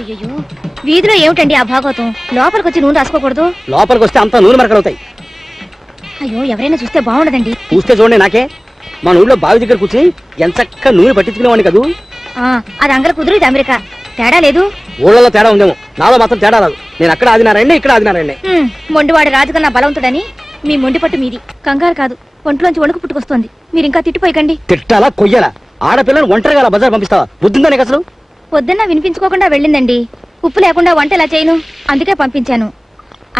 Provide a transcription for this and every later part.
అయ్యో వీధిలో ఏమిటండి ఆ భాగవతం? లోపలికి వచ్చి నూనె రాసుకోకూడదు? లోపలికి వస్తే అంతా నూనె మరకలవుతాయి. అయ్యో ఎవరైనా చూస్తే బాగుండదండి. చూస్తే చూడండి, నాకే మన ఊళ్ళో బావి దగ్గర కూర్చుని ఎంచక్క నూనె పట్టించుకునేవాడిని కదూ. అది అంగల కుదురు, ఇది అమెరికా. తేడా లేదు. ఊళ్ళలో తేడా ఉందేమో, నాలో మాత్రం తేడా రాదు. నేను అక్కడ ఆదినారాయణ, ఇక్కడ ఆదినారాయణ. మొండివాడి రాజుకన్నా బలవంతుడని మీ మొండి పట్టు మీది. కంగారు కాదు, ఒంట్లోంచి వణుకు పుట్టుకొస్తోంది. మీరు ఇంకా తిట్టిపోయకండి. తిట్టాలా కొయ్యాలా? ఆడపిల్లను ఒంటరిగా బజార్ పంపిస్తావా? బుద్ధిందా నీకు అసలు? పొద్దున్న వినిపించుకోకుండా వెళ్ళిందండి. ఉప్పు లేకుండా వంట ఎలా చేయను, అందుకే పంపించాను.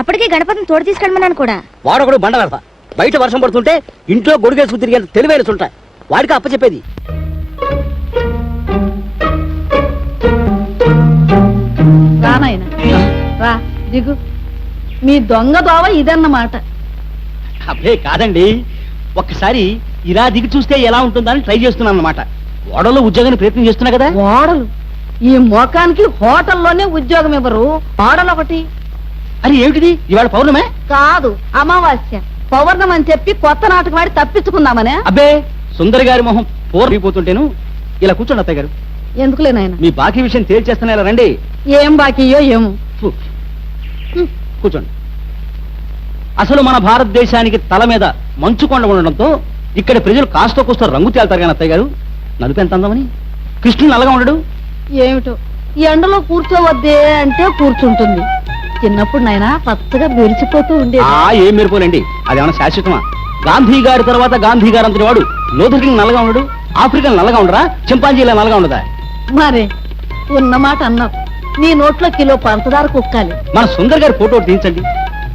అప్పటికే గణపతిని తోడు తీసుకెళ్ళమన్నాను కూడా. వాడొకడు బండ వెళ్తా, బయట వర్షం పడుతుంటే ఇంట్లో గొడుగేసుకు తిరిగేంత తెలివైన చుంటా. వాడికి అప్ప చెప్పేది. రా దిగు. మీ దొంగ దోవ ఇదన్నమాట. అబ్బే కాదండి, ఒక్కసారి ఇలా దిగి చూస్తే ఎలా ఉంటుందని ట్రై చేస్తున్నాను అన్నమాట. ఓడలో ఉద్యోగానికి ప్రయత్నం చేస్తున్నా కదా. ఓడలు ఈ మోకానికి హోటల్లోనే ఉద్యోగం ఇవ్వరు. ఓడలు ఒకటి. అది ఏమిటిది? ఇవాళ పౌర్ణమే కాదు, అమావాస్య. పౌర్ణం అని చెప్పి కొత్త నాటకం వాడి తప్పించుకుందామనే. అబ్బే సుందరి గారి మొహం పోరిపోతుంటేను. ఇలా కూర్చోండి అత్తయ్య గారు. ఎందుకులే నాయన, మీ బాకీ విషయం తేల్చేస్తున్నా. ఇలా రండి. ఏం బాకీయో ఏమో. కూర్చోండి. అసలు మన భారతదేశానికి తల మీద మంచుకొండ ఉండడంతో ఇక్కడ ప్రజలు కాస్తో కూస్తో రంగు తేల్తారు కానీ అత్తయ్య గారు, నలుపు ఎంత అందమని. కృష్ణుడు నల్లగా ఉండడు. ఏమిటో ఎండలో కూర్చోవద్దే అంటే కూర్చుంటుంది. చిన్నప్పుడు నాయన పచ్చగా మెరిచిపోతూ ఉండేది. ఏం మెరిపోలేండి, అదేమన్నా శాశ్వతమా? గాంధీ గారి తర్వాత గాంధీ గారు అంతటి వాడు లోతుకి నల్లగా ఉండడు. ఆఫ్రికన్ నల్లగా ఉండరా? చింపాంజీలా నల్లగా ఉండదా? మరే ఉన్నమాట అన్నావు. నీ నోట్లో కిలో పంచదార కుక్కాలి. మన సుందర్ గారి ఫోటో తీయించండి.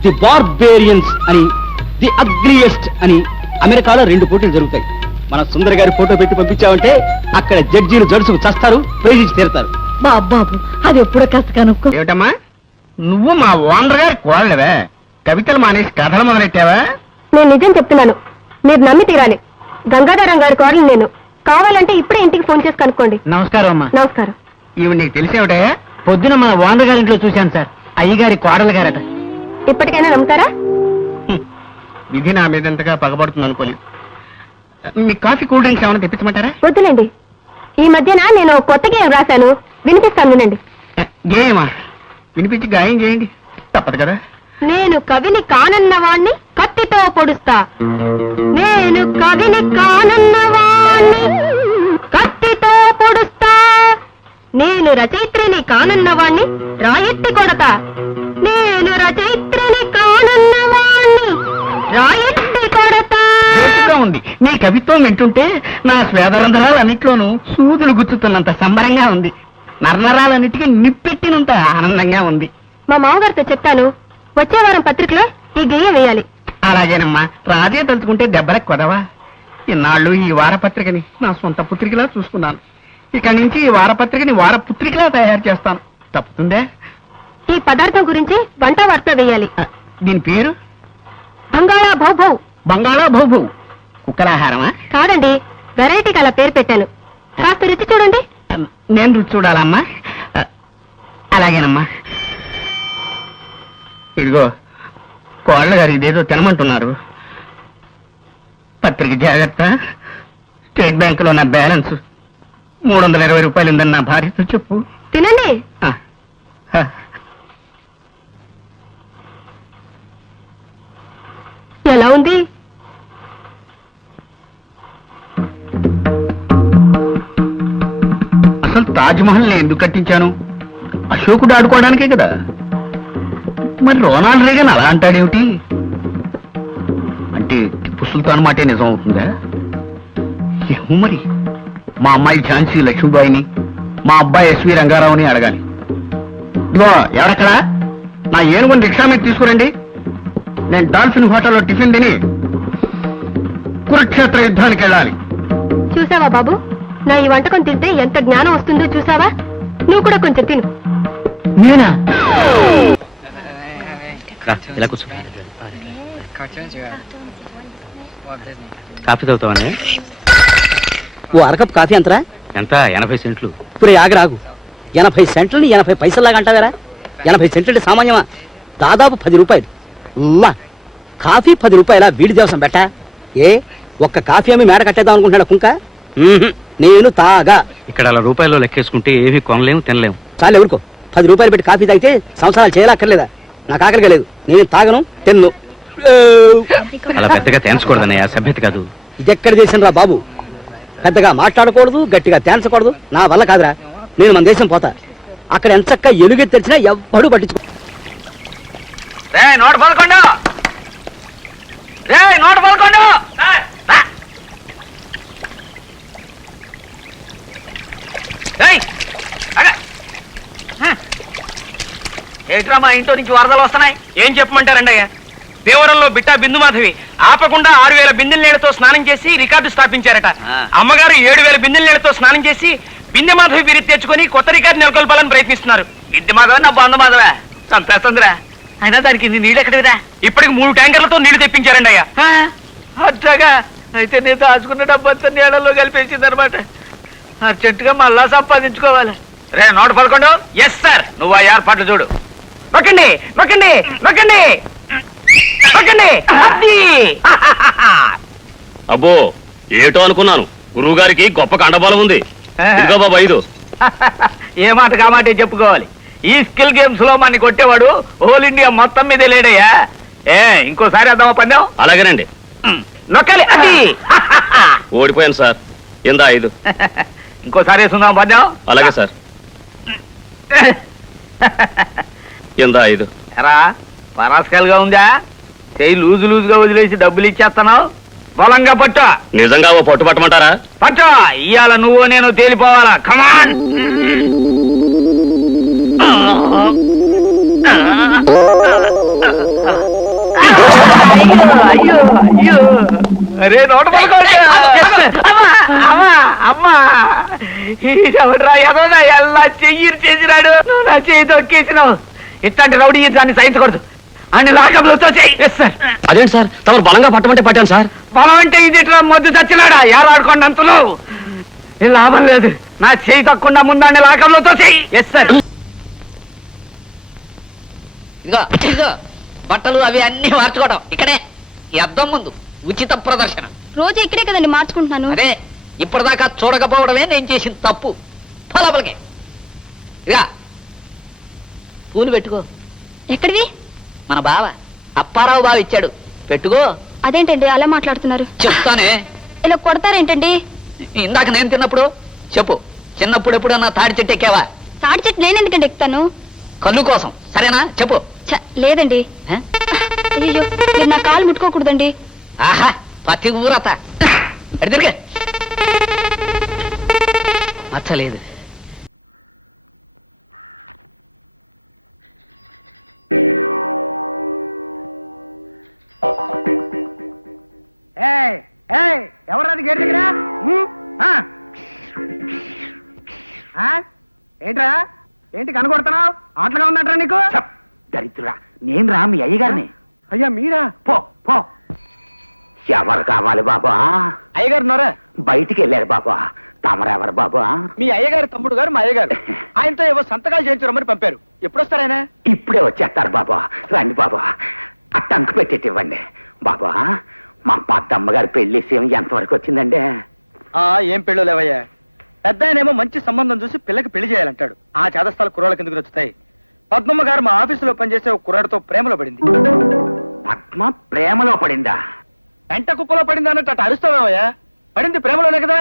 ది బార్బేరియన్స్ అని, ది అగ్లియెస్ట్ అని అమెరికాలో 2 పోటీలు జరుగుతాయి. మన సుందర్ గారి ఫోటో పెట్టి పంపించావంటే అక్కడ జడ్జీలు జడుసుకు చస్తారు, ప్రైజ్ తీరుతారు. బాబు అది ఎప్పుడో కాస్త కనుక్కో. ఏమిటమ్మా, నువ్వు మా ఓనర్ గారి కోడలవే? కవితలు మానేసి కథలు మొదలెట్టావా? నేను నిజం చెప్తున్నాను, మీరు నమ్మి తీరాలి. గంగాధరం గారి కోడలు నేను. కావాలంటే ఇప్పుడే ఇంటికి ఫోన్ చేసి కనుక్కోండి. నమస్కారం అమ్మా. నమస్కారం. ఇవి నీకు తెలిసేవిటే? పొద్దున మన ఓనర్ గారింట్లో చూశాను సార్. అయ్యగారి కోడలు గారట. ఇప్పటికైనా నమ్ముతారా? విధి నా మీదంతగా పగబడుతుంది అనుకోలేదు. మీ కాఫీ కూల్ డ్రింక్స్ ఏమైనా తెప్పించమంటారా? వద్దులేండి. ఈ మధ్యన నేను కొత్త గేయం రాశాను, వినిపిస్తాను వినండి. గేయమా? వినిపించి గాయం చేయండి, తప్పదు కదా. నేను కవిని కానన్నవాణ్ణి కత్తితో పొడుస్తా. నేను కవిని కానన్నవాణ్ణి కత్తితో పొడుస్తా. నేను రచయిత్రిని కానన్నవాణ్ణి రాయెత్తి కొడతా. నేను రచయిత్రిని కానన్నవాణ్ణి రాయెత్తి కొడతా. ఉంది నీ కవిత్వం వింటుంటే నా స్వేదరంధ్రాలన్నిట్లోనూ సూదులు గుచ్చుతున్నంత సంబరంగా ఉంది. నరనరాలన్నిటికీ నిప్పెట్టినంత ఆనందంగా ఉంది. మా మామగారితో చెప్తాను, వచ్చే వారం పత్రికలో ఈ గేయం వేయాలి. అలాగేనమ్మా, రాజే తలుచుకుంటే దెబ్బలకు కొదవా. ఇన్నాళ్ళు ఈ వారపత్రికని నా సొంత పుత్రికలా చూసుకున్నాను. ఇక నుంచి ఈ వారపత్రికని వారపుత్రికలా తయారు చేస్తాను. తప్పుతుందే? ఈ పదార్థం గురించి వంట వార్త వేయాలి. దీని పేరు బంగాళా భౌభౌ. బంగాళా భౌభౌ. కుక్కలాహారమా? కాదండి, వెరైటీకి అలా పేరు పెట్టాను. కాస్త రుచి చూడండి. నేను రుచి చూడాలమ్మా? అలాగేనమ్మా. ఇదిగో కోళ్ళ గారు ఇదేదో తినమంటున్నారు. పత్రిక జాగ్రత్త. స్టేట్ బ్యాంకులో నా బ్యాలెన్స్ 320 రూపాయలు ఉందని నా భార్యతో చెప్పు. తినండి. ఎలా ఉంది? అసలు తాజ్మహల్ నేను ఎందుకు కట్టించాను? అశోకుడు ఆడుకోవడానికే కదా. మరి రోనాల్డ్ రేగన్ అలా అంటాడేమిటి? అంటే టిప్పు సుల్తాన్ మాటే నిజం అవుతుందా? ఏమో మరి. మా అమ్మాయి ఝాన్సీ లక్ష్మీబాయిని, మా అబ్బాయి ఎస్వి రంగారావుని అడగాలి. ఇదిగో ఎవరక్కడ? నా ఏనుగుని రిక్షా మీద తీసుకురండి. నేను డాల్ఫిన్ హోటల్లో టిఫిన్ తిని కురుక్షేత్ర యుద్ధానికి వెళ్ళాలి. చూసావా బాబు, నా ఈ వంటకం తింటే ఎంత జ్ఞానం వస్తుందో చూసావా? నువ్వు కూడా కొంచెం తిను. నేనా? ఇలా కూర్చో. కాఫీ తాగుతావనే? ఓ అరకప్ కాఫీ ఎంతరా? ఎంత? 80 సెంట్లు. ఇప్పుడు ఆగరాగు. 80 సెంట్లని 80 పైసల్లాగా అంటావేరా? 80 సెంట్లు సామాన్యమా? దాదాపు 10 రూపాయలు. కాఫీ 10 రూపాయల? వీడి దేవసం బెట్ట. ఏ ఒక్క కాఫీ అమ్మి మేడ కట్టేద్దాం అనుకుంటున్నాడు కుంక. నేను తాగా. ఇక్కడ అలా రూపాయలు లెక్కేసుకుంటే ఏమీ కొనలేము, తినలేము. చాలు ఎవరుకో. 10 రూపాయలు పెట్టి కాఫీ తాగితే సంవత్సరాలు చేయలేక్కర్లేదా? నాకు ఆకలిగా లేదు, నేను తాగను తిన్ను. అలా పెద్దగా తేల్చకూడదన్నయ్య, సభ్యత కాదు. ఇదెక్కడ చేసిన రా బాబు? పెద్దగా మాట్లాడకూడదు, గట్టిగా తేల్చకూడదు, నా వల్ల కాదురా. నేను మన దేశం పోతా, అక్కడ ఎంచక్క ఎలుగెత్తి తెచ్చినా ఎవ్వడూ పట్టించుకో. నోట పలకొండు, నోట పలకొండు. ఏట్రా మా ఇంట్లో నుంచి వరదలు వస్తున్నాయి? ఏం చెప్పమంటారండి అయ్యా? దేవరంలో బిట్టా బిందు మాధవి ఆపకుండా 6000 బిందెల నీళ్లతో స్నానం చేసి రికార్డు స్థాపించారట. అమ్మగారు 7000 బిందెల నీళ్లతో స్నానం చేసి బిందె మాధవి బిరితి తెచ్చుకొని కొత్త రికార్డు నెలకొల్పాలని ప్రయత్నిస్తున్నారు. బిందె మాధవ నా బంధు మాధవా చంపేస్తుందిరా. అయినా దానికి నీళ్ళు ఎక్కడివిరా? ఇప్పటికి 3 ట్యాంకర్లతో నీళ్లు తెప్పించారండి అయ్యా. అట్లాగా? అయితే నేను దాచుకున్న డబ్బంతా నీళ్ళలో కలిపేసింది అనమాట. అర్జెంటుగా మళ్ళా సంపాదించుకోవాలి. రే నోట 11. ఎస్ సార్, నువ్వు ఆ ఏర్పాట్లు చూడు. నొక్కండి నొక్కండి నొక్కండి నొక్కండి. అబ్బో ఏటో అనుకున్నాను, గురువు గారికి గొప్ప కండబలం ఉంది. ఇదిగో బాబా 5. ఏ మాట కామాటే చెప్పుకోవాలి. ఈ స్కిల్ గేమ్స్ లో మన కొట్టేవాడు హోల్ ఇండియా మొత్తం మీదే లేడయ్యా. ఇంకోసారి అద్దామా పందెం? అలాగేనండి. నొక్కాలి. అది ఓడిపోయాను సార్, ఇందా 5. ఇంకోసారి వేసుకుందాం పందెం? అలాగే సార్, ఇందా 5. ఎరా పరాస్కాలుగా ఉందా? చెయ్యి లూజు లూజుగా వదిలేసి డబ్బులు ఇచ్చేస్తున్నావు. బలంగా పట్టు. నిజంగా ఓ పట్టు పట్టమంటారా? పట్టు. ఇవాళ నువ్వు నేను తేలిపోవాలా. కమాన్. అయ్యో అయ్యో, అరే నోట పడుకోవచ్చు. అమ్మా ఎవడ్రా ఎదోదా ఎలా చెయ్యి చేసినాడు? నువ్వు నా చెయ్యి తొక్కేసినావు. ఇట్లాంటి రౌడీ దాన్ని సహించకూడదు. అన్ని లాకప్లు వచ్చాయి. అదేంటి సార్, తమరు బలంగా పట్టమంటే పట్టాను సార్. బలం అంటే ఇది మొద్దు చచ్చినాడా? ఏలాడుకోండి అంతలో లాభం లేదు. నా చేయి తక్కకుండా ముందాన్ని లాకప్లు వచ్చాయి. Yes sir. ఇదిగో ఇదిగో బట్టలు అవి అన్ని మార్చుకోవడం ఇక్కడే, ఈ అద్దం ముందు ఉచిత ప్రదర్శన. రోజు ఇక్కడే కదండి మార్చుకుంటున్నాను. అదే ఇప్పటిదాకా చూడకపోవడమే నేను చేసిన తప్పు. ఫలపలకే ఇక పూలు పెట్టుకో. ఎక్కడివి? మన బావ అప్పారావు బావ ఇచ్చాడు, పెట్టుకో. అదేంటండి అలా మాట్లాడుతున్నారు? చెప్తానే. ఇలా కొడతారేంటండి? ఇందాక నేను తిన్నప్పుడు చెప్పు, చిన్నప్పుడు ఎప్పుడన్నా తాడి చెట్టు ఎక్కావా? తాడి చెట్టు నేను ఎందుకండి ఎక్కుతాను? కన్ను కోసం, సరేనా? చెప్పు. లేదండి. ఆ? అయ్యో, మీరు నా కాలు ముట్టుకోకూడదండి. ఆహా, పత్తి ఊరత తిరిగే మచ్చలేదు. ఎవరది గేట్ దగ్గర? ఏంట్రా ఏంటి కనకొడుతున్నావు? ఆటలుగా ఉన్నట్రా నీకు? దరిద్రురా, నేను రా మీ అయ్యగారిని. అయ్యా మీరా? పో పో. ఎవరు కావాలి బాబా? అయ్యగారు ఉన్నారా? బయటికి వెళ్ళారు బాబా. తమరెవరు బాబా? మీ అయ్యగారు తమ్ముడు గారు మా అయ్యగారు. ఆయనతో ఏవో సంతకాలు చేయించరమ్మని పంపారు. ఎప్పుడు వస్తారాయన? ఇప్పుడే వచ్చేస్తారు బాబా. రండి బాబా, ఆ టంకు పెట్టేటి ఇవ్వండి బాబా. మా పెద్దమ్మగారి పెళ్లి విషయం ఎంతవరకు వచ్చిందండి? ఏం పెళ్ళో లేవయ్యా, పెద్ద ఆయనేమో మంచి సంబంధం చూసి పిల్లకి పెళ్లి చేయాలంటాడు. ఆ చేదస్థాలు కుర్రాళ్ళకి ఎందుకు నచ్చుతాయి? పద్మమ్మ గారు మా ఆఫీసులో పనిచేసే ఒక కుర్రాడితో ప్రేమలో పడింది. పద్మ ప్రేమలో పడిందా? వెంట కుప్పలో పడింది అన్నట్టు అటు అరుస్తావేమయ్యా? పడింది ప్రేమలోనే కదా.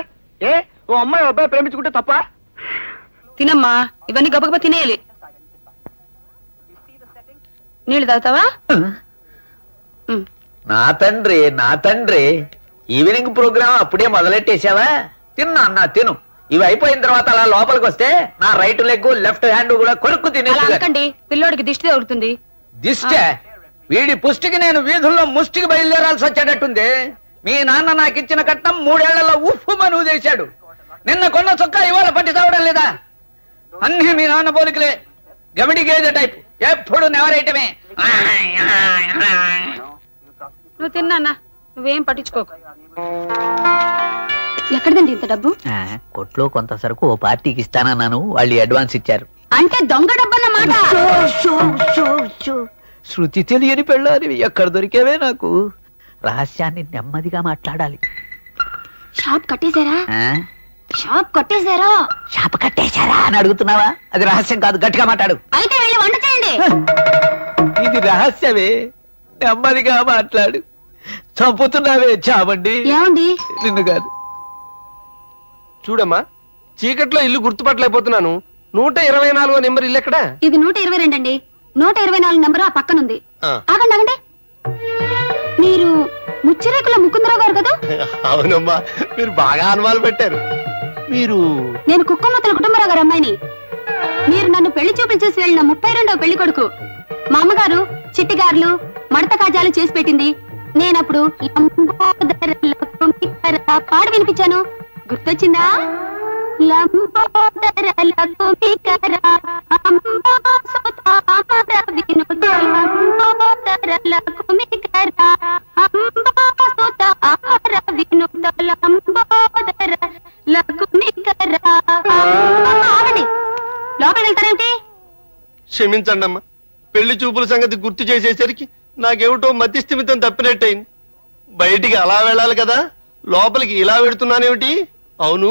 ఓ అమ్మాయి అబ్బాయి ప్రేమించుకుంటే తప్ప? తినమ్మా, ఇవన్నీ గబగబా తినేయాలి. నీళ్ళు తాగుతావా? నా తండ్రి ఈవినింగ్ ప్రోగ్రామ్ అప్పుడే మొదలెట్టేశావా? తిన్నా అన్నా, తిను. ఇవి అయిపోయిన తర్వాత అలా లోపలికి వస్తే నా రైట్ లెగ్ లెఫ్ట్ హ్యాండ్ కూడా కొరుక్కు తినేది. పిల్లోడికి దిష్టి తగులుతుంది. దిష్టే? వీడి పుష్టికి నేను వీధుల్లో ముష్టికి బయలుదేరాల్సి వచ్చేటట్టుంది. మీ నాన్న నాకు ఇచ్చిన కట్నం 3 ఏళ్లలో ఉప్పు మనువు చేశాడు. నిన్న కొన్న చొక్కా ఇవాళ పట్టి చావడం లేదా? అన్ని మీ నాన్న పోలికలే, గమిడి గేదె టైప్, ఎప్పుడు నెవరేయటమే. నువ్వు తిన్నా, నువ్వేం పట్టించుకోకు. ఎక్కడదండి ఇంత డబ్బు? కొట్లో కొంత సరుకు ఓ పార్టీకి ఇస్తానన్నాను, వాళ్ళు అడ్వాన్స్ ఇచ్చారు. అంటే దొంగ డబ్బు అన్నమాట. శృతి తెలియని పెళ్ళాలి, ఎక్కడ దొరికేవే నాకు? రహస్యాన్ని నెమ్మదిగా మాట్లాడాలి. షాప్ కట్టేశారా? షాప్ కొట్టేశారా? షాప్ కట్టేశారా అని అడుగుతున్నావా? అది రహస్యం కాదు, గట్టిగా మాట్లాడు. అయితే వెళ్ళి వంట చేయండి. ఇది రహస్యమే, నెమ్మదిగా మాట్లాడు. చంపుతున్నావే చావండి. ఏమండి? నిన్ను కాదు. చూడమ్మా, చీకట్లో ఇల్లు గుర్తుపట్టలేకపోతున్నాను. 124 నెంబర్ ఇల్లు ఎక్కడా? ఇది 122 అండి. 124 నెంబర్ ఆ పక్కనుంది. ఆ. ఆగండి ఆగండి. మీరు ముచ్చిరేకుల ముకుందరావు గారు కదా? అవునమ్మా, మీరు బాగా అనుమానం పెట్టారు. మీరు నేను కుక్కమ్మతుల కుటుంబరావు గారు అమ్మాయిని. మీరు నన్ను పెళ్లి చూపులు చూసి వెళ్ళిన 32వ పెళ్లి కొడుకు. మా అమ్మగారు చిట్టిగారులు మడత కాజాలు చేసి పెట్టింది. నేనప్పుడు పాడు వినిపించాను, గుర్తొచ్చిందా? లోపలికి వెళ్తారేమిటి? క్షమించండి అమ్మా, పెళ్లి చూపుల సంగతి గుర్తు చేసేసరికి నాకేమిటో మతిస్థిమితం తప్పినట్టయింది. బయటికి అలా వెళ్ళాలి కదా, లోపలికి ఇలా వెడుతున్నానేమిటి? అవును,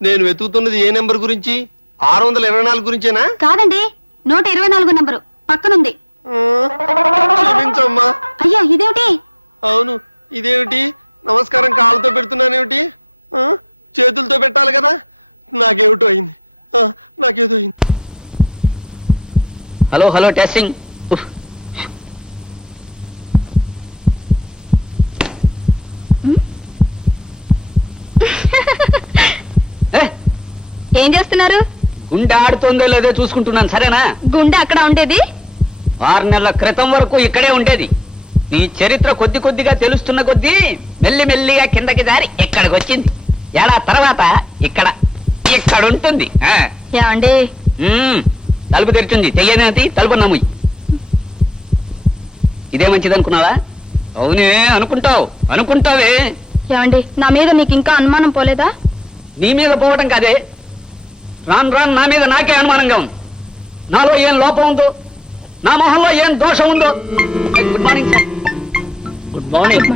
నేను వెతుకుతున్నది ఏ నెంబర్ గురించి? 624 గురించేనా? కాదండి, 124 నంబరు పక్కనుంది. క్షమించమ్మా. అయ్యో ఇదేమిటి? అవును, ఇదేమిటి? నమస్కారం కాళ్ళతో పెడుతున్నానేమిటి? చేతులతో పెట్టాలి కదా. నాకేమిటో అయింది, నాకేదో అయింది. Hello hello testing. ఉఫ్. ఏ, ఏం చేస్తున్నారు? గుండె ఆడుతోందో లేదో చూసుకుంటున్నాను, సరేనా? గుండె అక్కడ ఉండేది 6 నెలల క్రితం వరకు ఇక్కడే ఉండేది. నీ చరిత్ర కొద్ది కొద్దిగా తెలుస్తున్న కొద్దీ మెల్లి మెల్లిగా కిందకి జారి ఇక్కడికి వచ్చింది. ఏడా తర్వాత ఇక్కడ ఉంటుంది. ఏమండి? తలుపు తెరుచుంది, తెయ్యనేది తలుపు నమ్ముయి. ఇదే మంచిది అనుకున్నావా? అవునే అనుకుంటావే. ఏమండి, నా మీద మీకు ఇంకా అనుమానం పోలేదా? నీ మీద పోవటం కాదే, రాను నా మీద నాకే అనుమానంగా ఉంది. నాలో ఏం లోపం ఉందో, నా మొహంలో ఏం దోషం ఉందో. Good morning sir. Good morning.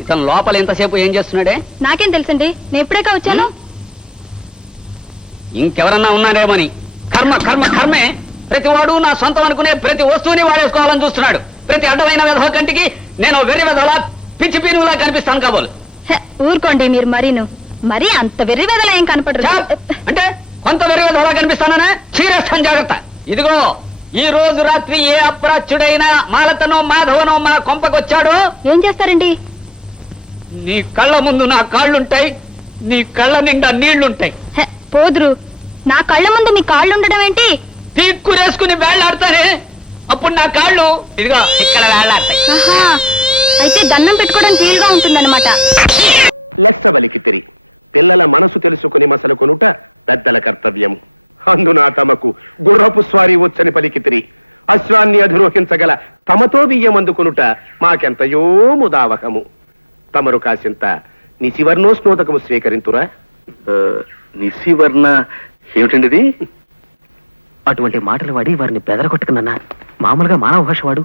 ఇతను లోపల ఎంతసేపు ఏం చేస్తున్నాడే? నాకేం తెలుసండి, నేను ఇప్పుడేగా వచ్చాను. ఇంకెవరన్నా ఉన్నారేమని. కర్మే. ప్రతివాడు నా సొంతం అనుకునే ప్రతి వస్తువుని వాడేసుకోవాలని చూస్తున్నాడు. ప్రతి అడ్డమైన వెధవ కంటికి నేను వెర్రి వెధవలా పిచ్చి పీనుగులా కనిపిస్తాను కాబోలు. ఊరుకోండి మీరు మరీ అంత వెర్రి వెదలా ఏం కనపడరు. అంటే కొంత వెర్రి వెధవలా కనిపిస్తాననే చీరేస్తాను, జాగ్రత్త. ఇదిగో, ఈ రోజు రాత్రి ఏ అప్రాచ్యుడైనా మాలతనో మాధవనో మన కొంపకొచ్చాడో ఏం చేస్తారండి? నీ కళ్ళ ముందు నా కాళ్ళుంటాయి, నీ కళ్ళ నిండా నీళ్లుంటాయి. పోదురు, నా కళ్ళ ముందు మీ కాళ్ళు ఉండడం ఏంటి? తీక్కురేసుకుని వేళ్లాడతానే, అప్పుడు నా కాళ్ళు ఇదిగో ఇక్కడ వేళ్లాడతాయి. అయితే దండం పెట్టుకోవడానికి వీలుగా ఉంటుందన్నమాట. లెస్సబలికితిరి పిల్లల మనసు తెలుసుకుని మసలు కొనుట పెద్దల కర్తవ్యము. అందున తమకు గుర్రపు స్వారీ వచ్చని పలికితిరి. అశ్వాన్ని అధిరోహించగల తమతో బియ్యమందుకొనుట మాకెంతయో ముదావహము. తమరు కాసింత నిశివర్ణోస్నోదకము స్వీకరింతురా. నిశివర్ణ ఏమిటండిది? అటువంటి మాటలు వాడి వారిని బెదరగొట్టుకున్నా. మామూలుగా మానవ భాష వాడు.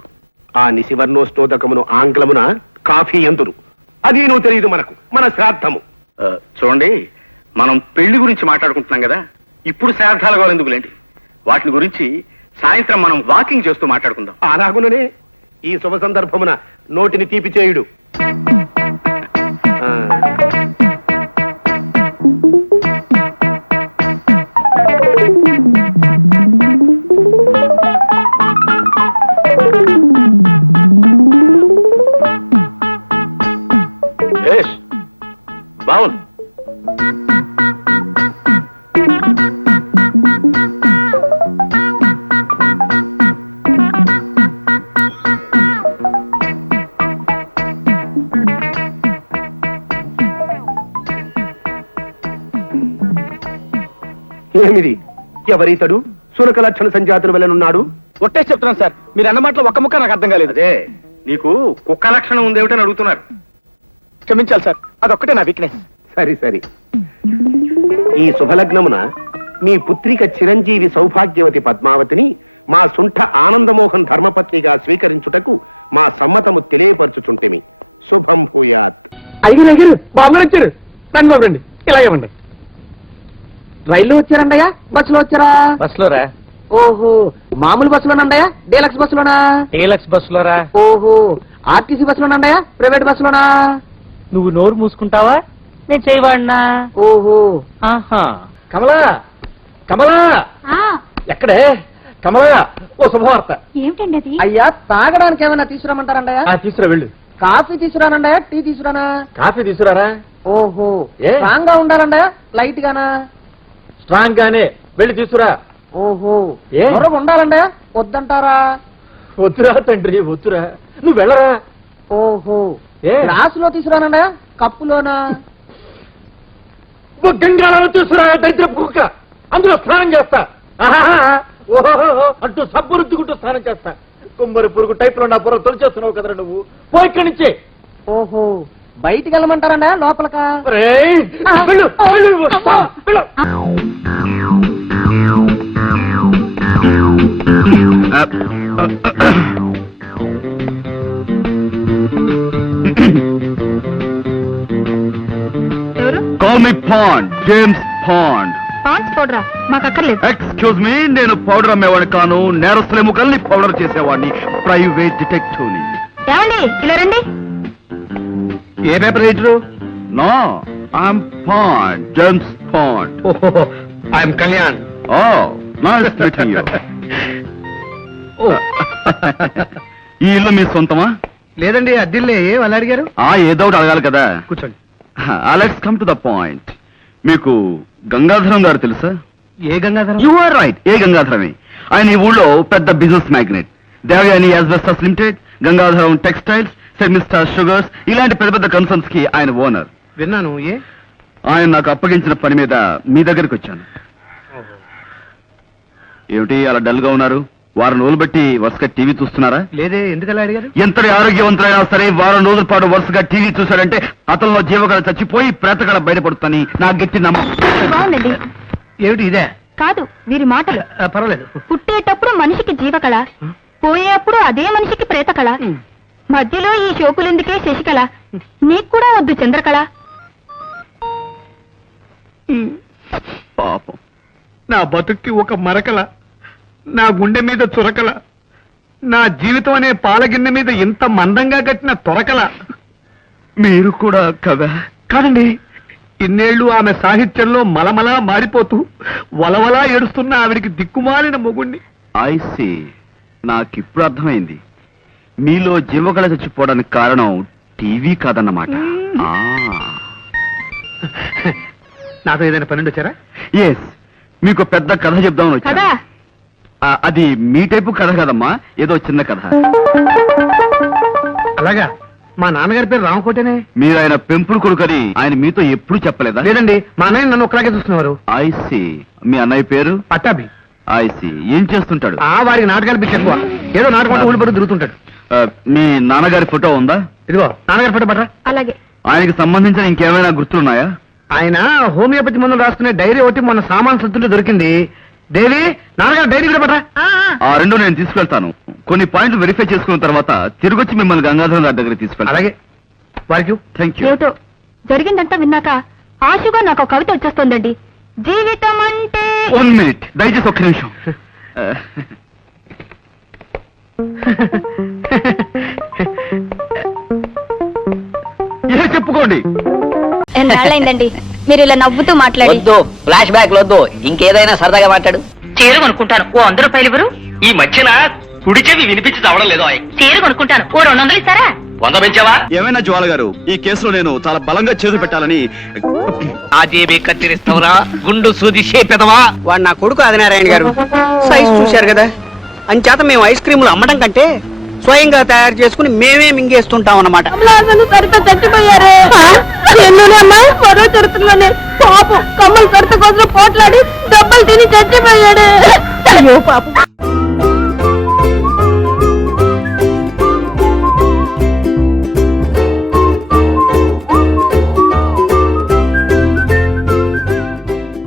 ఆ నిశివర్ణోస్నోదకమును ఆంగ్లమున కాఫీ ఎందురు. అది నువ్వు తెలియదు మనకు, మన శ్రాద్ధము. చూడండి, మనం పెళ్లి గురించి మాట్లాడుకుంటున్నాం కదా, ఇప్పుడు శ్రాద్ధాల గోలు ఎందుకులేండి. వాటిని గురించి సాయంత్రం మనం వాకింగ్ చేస్తూ మాట్లాడుకుందాం. అలాగుననే ఈ శుభ సందర్భమున నోటిని తీపి చేయుడు. బావుంది. ఏమిది? ఎవరీతడు? సునక లక్షణ సంజాతులు వెళ్ళనున్నాడు. ఒట్టే చెప్తున్నాను సార్, మీరు అన్న మాటలో ఒక్క ముక్క నాకు అర్థం కాలేదు. అదే, నీకు కుక్క లక్షణం ఉందేమిటని అడుగుతున్నారు. క్షమించాలి సార్, అదొక్కటే నా వీక్నెస్. సరి ఈ శుభలగ్నమున మీ పుత్రిక చిరంజీవి సౌభాగ్యవతి పద్మావతిని మా సుంఠ ఆనందమోహన్ ధర్మపత్నిగా స్వీకరించుటకు మా సమ్మతము తెలియపరచుచుంటిమి. శుభం భూయాత్. అయ్యారు బాబు వచ్చారు, నన్ను బాబురండి. ఇలా ఇవ్వండి. రైల్లో వచ్చారండయ్యా బస్సులో వచ్చారా? బస్సులోరా? ఓహో, మామూలు బస్సులోనండయా డీలక్స్ బస్సులోనా? డీలక్స్ బస్సులోరా? ఓహో, ఆర్టీసీ బస్సులోనండయా ప్రైవేట్ బస్సులోనా? నువ్వు నోరు మూసుకుంటావా, నేను చేయవాడినా? ఓహో, ఆహా. కమలా, కమలా, ఎక్కడే కమలా? ఓ శుభవార్త. ఏమిటండి అది? అయ్యా తాగడానికి ఏమైనా తీసుకురామంటారండయా? తీసుకురా వెళ్ళు. కాఫీ తీసుకురానండయా టీ తీసుకురానా? కాఫీ తీసుకురారా? ఓహో, ఏ? స్ట్రాంగ్ గా ఉండాలండయా లైట్ గానా? స్ట్రాంగ్ గానే వెళ్ళి తీసుకురా. ఓహో, ఏ? మరొక ఉండాలండయా వద్దంటారా? వద్దురా తండ్రి వద్దురా, నువ్వు వెళ్ళరా. ఓహో, ఏ? గ్లాసులో తీసుకురానండయా కప్పులోనా? ఓ గంగాళాలు తీసుకురా దరిద్రపు కుక్క, అందులో స్నానం చేస్తా. ఆహాహా, ఓహో అంటూ సబ్బు రుద్దుకుంటూ స్నానం చేస్తా. కుమ్మరి పురుగు టైప్ లో నా బుర్ర తొలిచేస్తున్నావు కదరా నువ్వు. పో ఇక్కడి నుంచి. ఓహో, బయటికి వెళ్ళమంటారండయా లోపలకా? ఒరేయ్, వెళ్ళు, వెళ్ళు, వస్తా, వెళ్ళు. ఎవరు? Call me Pond, James Pond. Pond's పౌడరా? మాకు అక్కర్లేదు. ఎక్స్క్యూజ్ మీ, నేను పౌడర్ అమ్మేవాడిని కాను, నేరస్తుల ఎముకల్ని పౌడర్ చేసేవాడిని, ప్రైవేట్ డిటెక్టివ్ ని. ఏమండి ఇలా రండి. ఏ paper writer? No, I'm Pond, James Pond. I'm Kalyan. Oh, nice meeting you. ఈ ఇల్లు మీ సొంతమా? లేదండి, అద్దిల్లే. వాళ్ళు అడిగారు? ఏదో ఒకటి అడగాలి కదా. కూర్చోండి. Let's come to the point. మీకు గంగాధరం గారు తెలుసా? ఏ గంగాధరం? యు ఆర్ రైట్, ఏ గంగాధరమే. ఆయన ఈ ఊళ్ళో పెద్ద business magnet. Devayani asbestos limited, Gangadharam textiles, సెట్ మిస్టర్ షుగర్స్, ఇలాంటి పెద్ద పెద్ద కన్సర్న్స్ కి ఆయన ఓనర్. విన్నాను. ఏ? ఆయన నాకు అప్పగించిన పని మీద మీ దగ్గరికి వచ్చాను. ఏమిటి అలా డల్ గా ఉన్నారు? వారం రోజులు బట్టి వరుసగా టీవీ చూస్తున్నారా? లేదే, ఎందుకలా అడిగారు? ఎంతటి ఆరోగ్యవంతులైనా సరే వారం రోజుల పాటు వరుసగా టీవీ చూశారంటే అతనిలో జీవకళ చచ్చిపోయి ప్రేతకళ బయటపడుతుందని నా గట్టి నమ్మకం. బాగుందండి. ఏమిటి ఇదే? కాదు, వీరి మాటలు. పర్వాలేదు. పుట్టేటప్పుడు మనిషికి జీవకళ, పోయేప్పుడు అదే మనిషికి ప్రేతకళ, మధ్యలో ఈ షోకులెందుకే శశికళ, నీకు కూడా వద్దు చంద్రకళ. పాపం. నా బతుక్కి ఒక మరకల, నా గుండె మీద చురకల, నా జీవితం అనే పాలగిన్నె మీద ఇంత మందంగా కట్టిన తొరకల. మీరు కూడా కదా? కాదండి, ఇన్నేళ్లు ఆమె సాహిత్యంలో మలమలా మారిపోతూ వలవలా ఏడుస్తున్న ఆవిడికి దిక్కుమాలిన మొగుణ్ణి. ఐ సీ, నాకిప్పుడు అర్థమైంది. మీలో జీవకళ చచ్చిపోవడానికి కారణం టీవీ కాదన్నమాట. నాతో ఏదైనా పని వచ్చారా? ఎస్, మీకు పెద్ద కథ చెప్దామని వచ్చాను. కదా అది మీ టైపు కథ కదమ్మా, ఏదో చిన్న కథ. అలాగా? మా నాన్నగారి పేరు రామకోటేనే. మీరు ఆయన పెంపుడు కొడుకని ఆయన మీతో ఎప్పుడు చెప్పలేదా? లేదండి, మా అన్నయ్య నన్ను ఒకలాగే చూస్తున్నారు. I see. మీ అన్నయ్య పేరు? పట్టాభి. I see. ఏం చేస్తుంటాడు? వారికి నాటకాలు పిచ్చి ఎక్కువ. ఏదో నాటకం ఊడిపడి తిరుగుతుంటాడు. మీ నాన్నగారి ఫోటో ఉందా? ఇదిగో నాన్నగారి ఫోటో పట్రా. అలాగే. ఆయనకి సంబంధించిన ఇంకేమైనా గుర్తులున్నాయా? ఆయన హోమియోపతి మందులు రాసుకునే డైరీ ఒకటి మొన్న సామాన్ సత్తుంటే దొరికింది. దేవి, నాన్నగారు డైరీ కూడా పట్రా. ఆ రెండు నేను తీసుకెళ్తాను. కొన్ని పాయింట్లు వెరిఫై చేసుకున్న తర్వాత తిరిగొచ్చి మిమ్మల్ని గంగాధరం గారి దగ్గర తీసుకెళ్తాను. అలాగే. వారికి థ్యాంక్ యూ. ఏమిటో జరిగిందంతా విన్నాక ఆశగా నాకు కవిత వచ్చేస్తోందండి. జీవితం అంటే 1 మినిట్, దయచేసి ఒక్క నిమిషం. చెప్పుకోండి. ఎన్నాళ్ళైందండి మీరు ఇలా నవ్వుతూ మాట్లాడి. వద్దు, ఫ్లాష్ బ్యాక్ వద్దు, ఇంకేదైనా సరదాగా మాట్లాడు. చీర కొనుక్కుంటాను, ఓ 100 రూపాయలు ఇవ్వరు? ఈ మధ్యన కుడి చెవి వినిపించి చావడం లేదో. చీర కొనుక్కుంటాను, ఓ 200 ఇస్తారా? 100 పెంచావా? ఏమైనా జ్వాల గారు, ఈ కేసులో నేను చాలా బలంగా చేతులు పెట్టాలని. ఆజేబీ కత్తిరిస్తావరా, గుండు సూది చేపెదవా? వాడు నా కొడుకు ఆదినారాయణ గారు. సైజ్ చూశారు కదా, అంచేత మేము ఐస్ క్రీములు అమ్మడం కంటే స్వయంగా తయారు చేసుకుని మేమే మింగేస్తుంటాం అన్నమాట. చచ్చిపోయారే. మరో చరిత్రలోనే పాపం కమ్మలు కడత కోసం పోట్లాడి దెబ్బలు తిని చచ్చిపోయాడు. అయ్యో పాపం.